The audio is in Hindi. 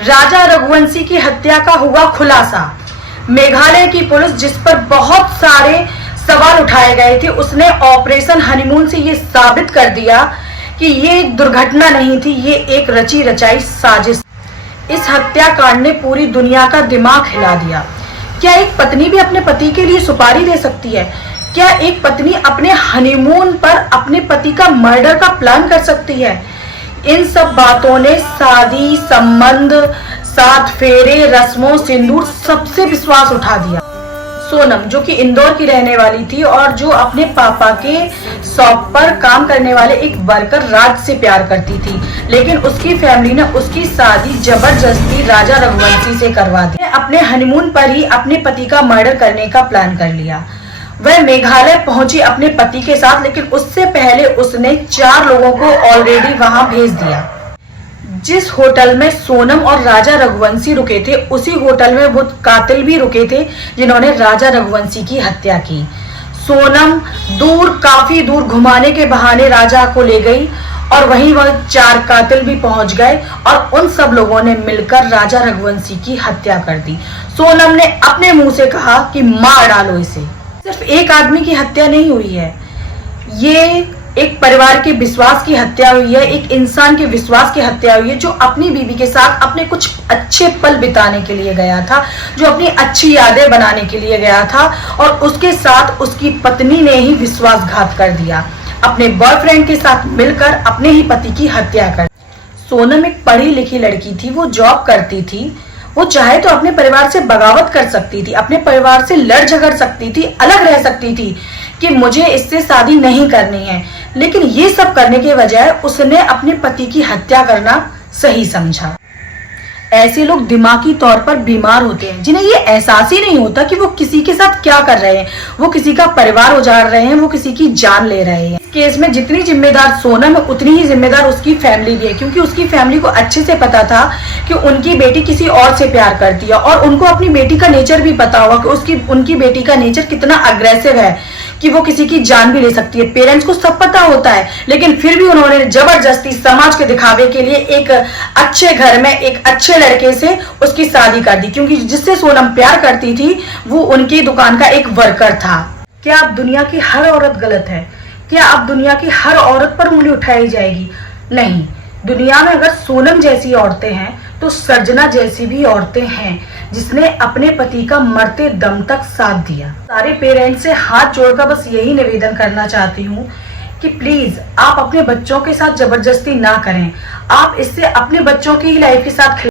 राजा रघुवंशी की हत्या का हुआ खुलासा। मेघालय की पुलिस जिस पर बहुत सारे सवाल उठाए गए थे, उसने ऑपरेशन हनीमून से ये साबित कर दिया कि ये दुर्घटना नहीं थी, ये एक रची रचाई साजिश। इस हत्याकांड ने पूरी दुनिया का दिमाग हिला दिया। क्या एक पत्नी भी अपने पति के लिए सुपारी दे सकती है? क्या एक पत्नी अपने हनीमून पर अपने पति का मर्डर का प्लान कर सकती है? इन सब बातों ने शादी, संबंध, 7 फेरे, रस्मों, सिंदूर सबसे विश्वास उठा दिया। सोनम, जो कि इंदौर की रहने वाली थी और जो अपने पापा के शॉप पर काम करने वाले एक वर्कर राज से प्यार करती थी, लेकिन उसकी फैमिली ने उसकी शादी जबरदस्ती राजा रघुवंशी से करवा दी। अपने हनीमून पर ही अपने पति का मर्डर करने का प्लान कर लिया। वह मेघालय पहुंची अपने पति के साथ, लेकिन उससे पहले उसने 4 लोगों को ऑलरेडी वहां भेज दिया। जिस होटल में सोनम और राजा रघुवंशी रुके थे, उसी होटल में वो कातिल भी रुके थे जिन्होंने राजा रघुवंशी की हत्या की। सोनम काफी दूर घुमाने के बहाने राजा को ले गई और वहीं वह 4 कातिल भी पहुंच गए और उन सब लोगों ने मिलकर राजा रघुवंशी की हत्या कर दी। सोनम ने अपने मुंह से कहा कि मार डालो इसे। सिर्फ एक आदमी की हत्या नहीं हुई है, ये एक परिवार के विश्वास की हत्या हुई है, एक इंसान के विश्वास की हत्या हुई है जो अपनी बीवी के साथ अपने कुछ अच्छे पल बिताने के लिए गया था, जो अपनी अच्छी यादें बनाने के लिए गया था, और उसके साथ उसकी पत्नी ने ही विश्वासघात कर दिया। अपने बॉयफ्रेंड के साथ मिलकर अपने ही पति की हत्या कर दी। सोनम एक पढ़ी लिखी लड़की थी, वो जॉब करती थी, वो चाहे तो अपने परिवार से बगावत कर सकती थी, अपने परिवार से लड़ झगड़ सकती थी, अलग रह सकती थी कि मुझे इससे शादी नहीं करनी है, लेकिन ये सब करने के बजाय उसने अपने पति की हत्या करना सही समझा। ऐसे लोग दिमागी तौर पर बीमार होते हैं, जिन्हें ये एहसास ही नहीं होता कि वो किसी के साथ क्या कर रहे हैं, वो किसी का परिवार उजाड़ रहे हैं, वो किसी की जान ले रहे हैं। इस केस में जितनी जिम्मेदार सोनम है, उतनी ही जिम्मेदार उसकी फैमिली भी है, क्योंकि उसकी फैमिली को अच्छे से पता था कि उनकी बेटी किसी और से प्यार करती है, और उनको अपनी बेटी का नेचर भी पता होगा कि उनकी बेटी का नेचर कितना अग्रेसिव है, कि वो किसी की जान भी ले सकती है। पेरेंट्स को सब पता होता है, लेकिन फिर भी उन्होंने जबरदस्ती समाज के दिखावे के लिए एक अच्छे घर में एक अच्छे लड़के से उसकी शादी कर दी, क्योंकि जिससे सोनम प्यार करती थी वो उनकी दुकान का एक वर्कर था। क्या अब दुनिया की हर औरत गलत है? क्या अब दुनिया की हर औरत पर उंगली उठाई जाएगी? नहीं। दुनिया में अगर सोनम जैसी औरतें हैं तो सर्जना जैसी भी औरतें हैं, जिसने अपने पति का मरते दम तक साथ दिया। सारे पेरेंट्स से हाथ जोड़कर बस यही निवेदन करना चाहती हूँ कि प्लीज आप अपने बच्चों के साथ जबरदस्ती ना करें। आप इससे अपने बच्चों की ही लाइफ के साथ